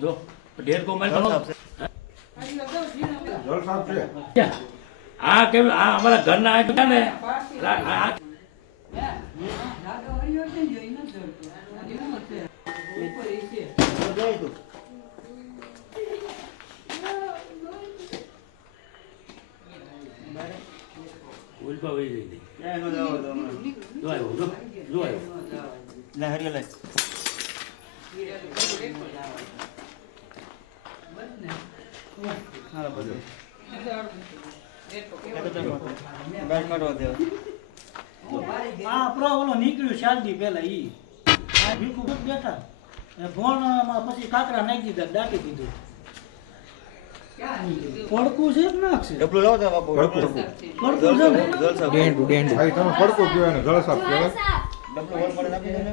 જો 1.5 માઇલ આ કેમ આ અમારા ઘરના આ ને ઉલ્પા વહી ગઈ હતી જો આવ્યો જો આવ્યો લે હરી લે હાલો બધું ઓલો નીકળ્યું શાદી પેલા ઈ આ ભીખું બેઠા ભોણમાં પછી કાકરા નાખી દીધા દાટી દીધું પડકું છે કે નાખશે ડબલું લાવો તો બાપુ પડકું છે ને ડેંડુ ભાઈ તમે પડકો કહેવાય ને જળસાપ કહેવાય ડબલું વોલ પડે નાખી દે ને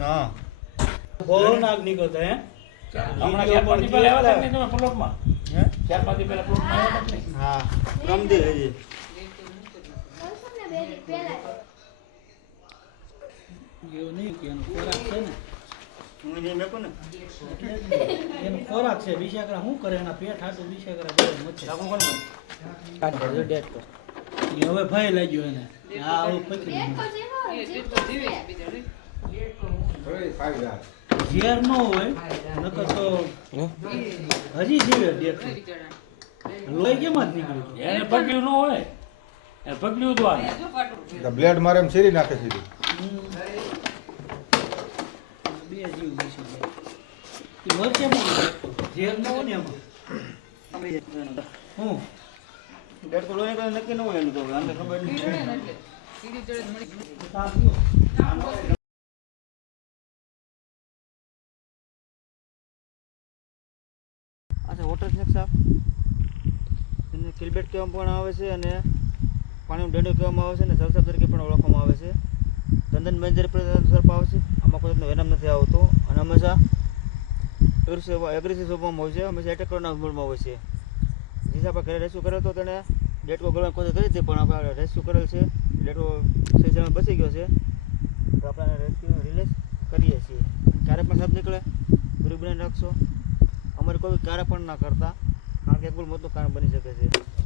હા બહુ નાગ નીકળતા હે હમણાં 4-5 દી પહેલા આવ્યા હતા ને તમે પ્લોટમાં હે 4-5 દી પહેલા પ્લોટમાં આવ્યા હતા ને હા રમદી હજી એવું નહીં કે એનો ખોરાક છે ને હું જે મેકો ને એનો ખોરાક છે બિશાકરા શું કરે એના પેટ હાટું બિશાકરા બધે મચ્છર લાગુ કોણ એ હવે ભય લાગ્યો એને આ આવું પકડી ઝેર ન હોય નકર તો હજી જીવે દેખ લોહી કેમ જ નીકળ્યું એને પગલ્યું ન હોય એને પગલ્યું હતું આને બ્લેડ મારે એમ શેરી નાખે સીધી બે જીવ બેસી જાય એ મર કેમ ઝેર ન હોય ને એમાં હું ડેડ તો લોહી નક્કી ન હોય એનું તો આને ખબર નહીં અચ્છા વોટર સ્નેક સાપ એને કિલબેટ કહેવામાં પણ આવે છે અને પાણીનું ડેડો કહેવામાં આવે છે અને જળસાપ તરીકે પણ ઓળખવામાં આવે છે ચંદન બેન્જર સર્પ આવે છે આમાં કોઈ જાતનો વેનમ નથી આવતો અને હંમેશા એગ્રેસિવ સ્વભાવમાં હોય છે હંમેશા એટેક કરવાના મૂડમાં હોય છે જે આપણે ઘરે રેસ્ક્યુ કરેલ તો તેણે ડેટકો ગળવાની કોશિશ કરી હતી પણ આપણે રેસ્ક્યુ કરેલ છે ડેટકો સહી સમય બચી ગયો છે તો આપણે રેસ્ક્યુ રિલીઝ કરીએ છીએ ક્યારે પણ સાપ નીકળે ગુરુ બનાવીને રાખશો અમારે કોઈ ક્યારે પણ ના કરતા કારણ કે એક ભૂલ મોટું કારણ બની શકે છે